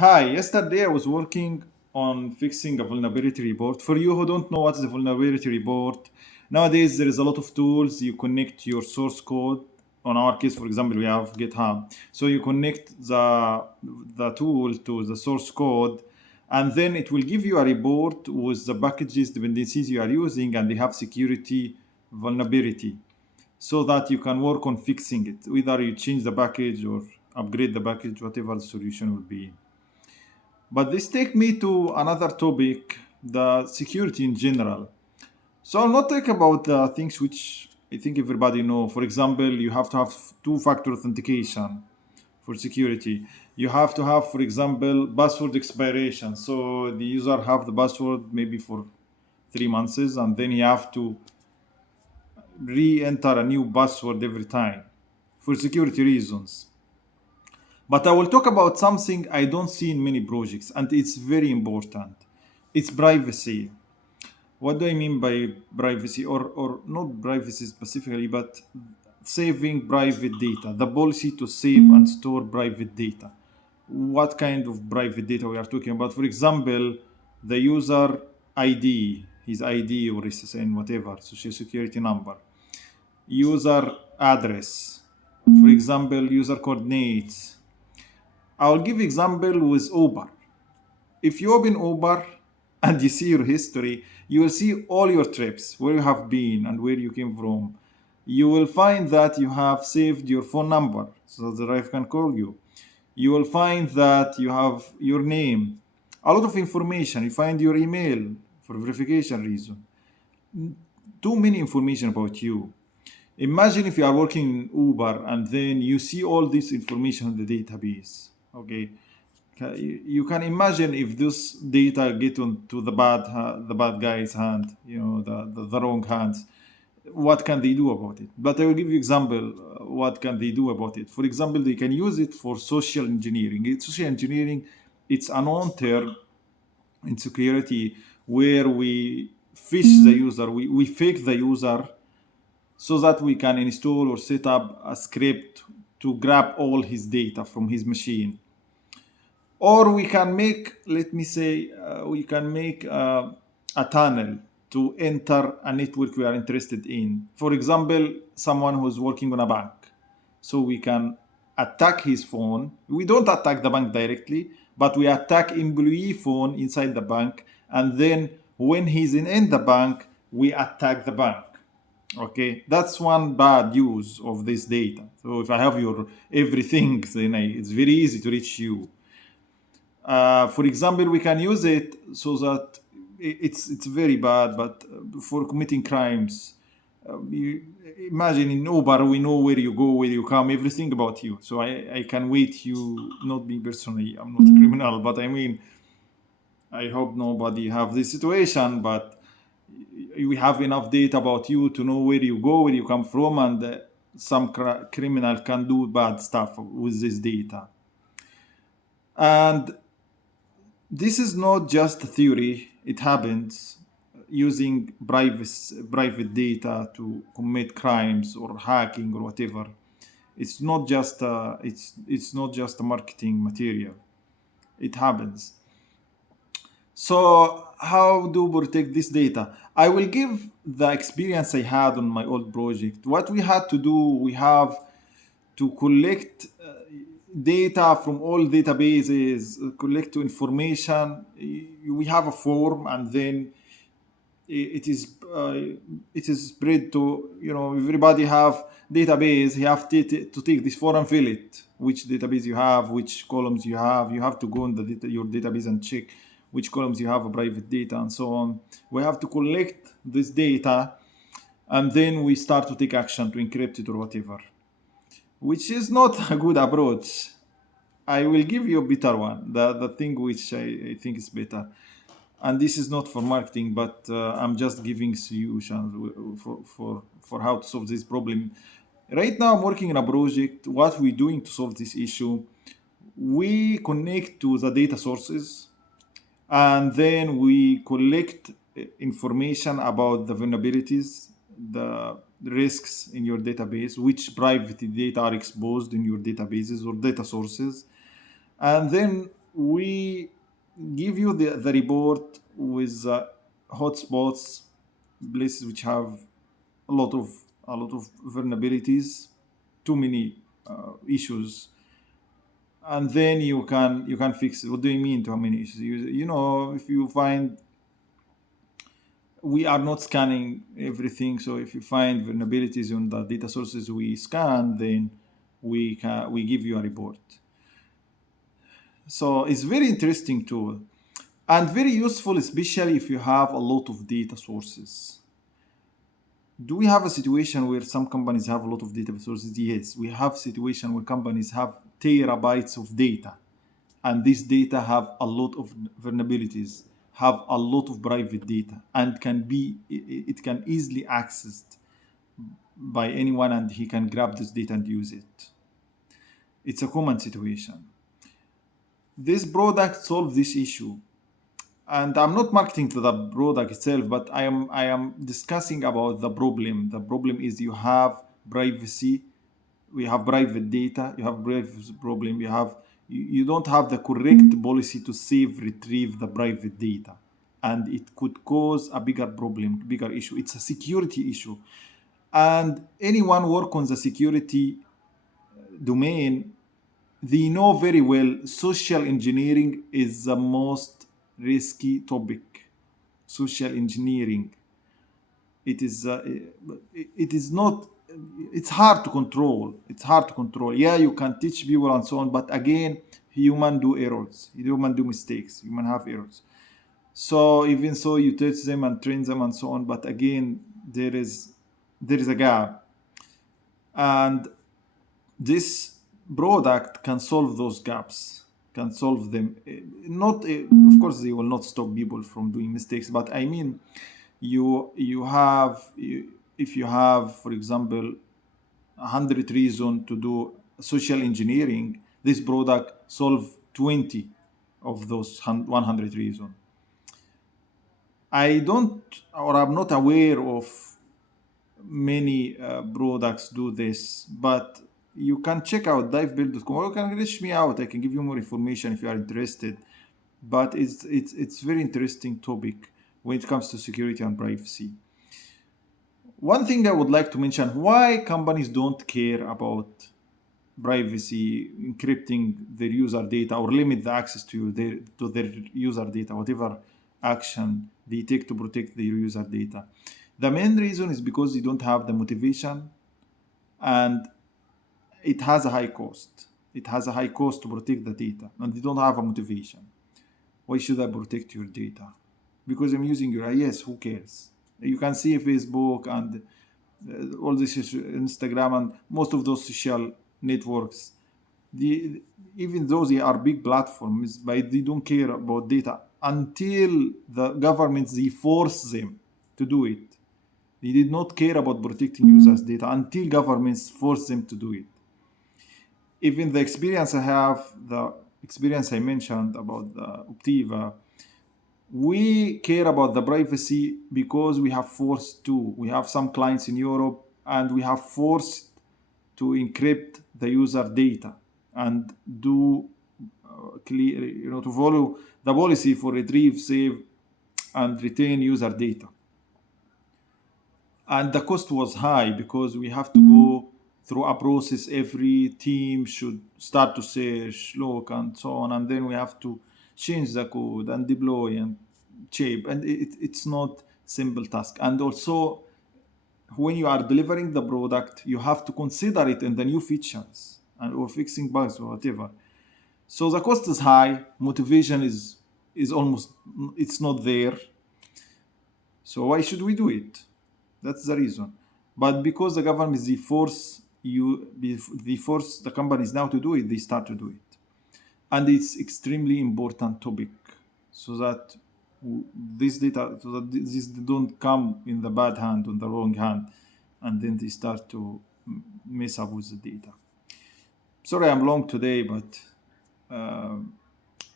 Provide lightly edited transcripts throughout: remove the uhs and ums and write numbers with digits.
Hi, yesterday I was working on fixing a vulnerability report. For you who don't know what is a vulnerability report, nowadays there is a lot of tools. You connect your source code. On our case, for example, we have GitHub. So you connect the tool to the source code, and then it will give you a report with the packages, dependencies you are using, and they have security vulnerability so that you can work on fixing it. Whether you change the package or upgrade the package, whatever the solution will be. But this take me to another topic, the security in general. So I'll not talk about the things which I think everybody know. For example, you have to have two-factor authentication for security. You have to have, for example, password expiration. So the user have the password maybe for 3 months, and then you have to re-enter a new password every time for security reasons. But I will talk about something I don't see in many projects, and it's very important. It's privacy. What do I mean by privacy, or not privacy specifically, but saving private data, the policy to save and store private data. What kind of private data we are talking about? For example, the user ID, his ID or SSN, whatever, social security number, user address, for example, user coordinates. I'll give example with Uber. If you open Uber and you see your history, you will see all your trips, where you have been and where you came from. You will find that you have saved your phone number so that the driver can call you. You will find that you have your name, a lot of information. You find your email for verification reason. Too many information about you. Imagine if you are working in Uber and then you see all this information in the database. Okay, you can imagine if this data get onto the bad guy's hand, the wrong hands. What can they do about it? But I will give you example. What can they do about it? For example, they can use it for social engineering. Social engineering, it's a known term in security where we fish the user, we fake the user so that we can install or set up a script to grab all his data from his machine. Or we can make, let me say, we can make a tunnel to enter a network we are interested in. For example, someone who's working on a bank. So we can attack his phone. We don't attack the bank directly, but we attack employee phone inside the bank. And then when he's in the bank, we attack the bank. Okay, that's one bad use of this data. So if I have your everything, then it's very easy to reach you. For example, we can use it so that it's very bad, but for committing crimes. Imagine in Uber, we know where you go, where you come, everything about you. So I can wait you, not me personally, I'm not a criminal, but I mean, I hope nobody have this situation, but we have enough data about you to know where you go, where you come from, and some criminal can do bad stuff with this data. And this is not just a theory, it happens using private data to commit crimes or hacking or whatever. It's not just a marketing material. It happens. So how do we protect this data? I will give the experience I had on my old project. What we had to do, we have to collect data from all databases, collect information. We have a form, and then it is spread to, everybody have database. You have to take this form and fill it. Which database you have, which columns you have. You have to go in your database and check which columns you have a private data and so on. We have to collect this data, and then we start to take action to encrypt it or whatever, which is not a good approach. I will give you a better one, the thing which I think is better. And this is not for marketing, but I'm just giving solutions for how to solve this problem. Right now, I'm working in a project. What we're doing to solve this issue, we connect to the data sources, and then we collect information about the vulnerabilities, the risks in your database, which private data are exposed in your databases or data sources. And then we give you the report with hotspots, places which have a lot of vulnerabilities, too many issues, and then you can fix it. What do you mean too many issues? If you find, we are not scanning everything, so if you find vulnerabilities on the data sources we scan, then we give you a report. So it's very interesting tool and very useful, especially if you have a lot of data sources. Do we have a situation where some companies have a lot of data sources? Yes, we have situation where companies have terabytes of data, and this data have a lot of vulnerabilities, have a lot of private data, and it can easily accessed by anyone, and he can grab this data and use it. It's a common situation. This product solves this issue, and I'm not marketing to the product itself, but I am discussing about the problem. The problem is you have privacy, we have private data, you have privacy problem, you don't have the correct policy to retrieve the private data, and it could cause a bigger problem, bigger issue. It's a security issue, and anyone work on the security domain, they know very well social engineering is the most risky topic. Social engineering, it is not, it's hard to control. Yeah, you can teach people and so on, but again, human do errors, human do mistakes, human have errors. So even so, you teach them and train them and so on, but again, there is a gap, and this product can solve those gaps, can solve them. Not Of course they will not stop people from doing mistakes, but I mean, if you have, for example, 100 reasons to do social engineering, this product solve 20 of those 100 reasons. I don't, or I'm not aware of many products do this, but you can check out divebuild.com, or you can reach me out. I can give you more information if you are interested. But it's very interesting topic when it comes to security and privacy. One thing I would like to mention: why companies don't care about privacy, encrypting their user data, or limit the access to their user data, whatever action they take to protect their user data. The main reason is because they don't have the motivation, and it has a high cost. It has a high cost to protect the data, and they don't have a motivation. Why should I protect your data? Because I'm using your, yes, who cares? You can see Facebook and all this Instagram and most of those social networks, even though they are big platforms, but they don't care about data until the governments, they force them to do it. They did not care about protecting users' data until governments force them to do it. Even the experience I mentioned about the Optiva, we care about the privacy because we have forced to. We have some clients in Europe, and we have forced to encrypt the user data and do clear, to follow the policy for retrieve, save, and retain user data. And the cost was high because we have to go through a process. Every team should start to search, look, and so on, and then we have to change the code and deploy and shape, and it's not simple task. And also, when you are delivering the product, you have to consider it in the new features or fixing bugs or whatever. So the cost is high, motivation is almost, it's not there. So why should we do it? That's the reason. But because the government, they force the companies now to do it, they start to do it. And it's extremely important topic, so that this data, so that this don't come in the bad hand, on the wrong hand, and then they start to mess up with the data. Sorry, I'm long today, but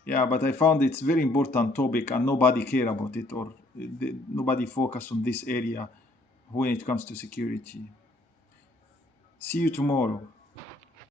yeah, but I found it's very important topic, and nobody care about it, or nobody focus on this area when it comes to security. See you tomorrow.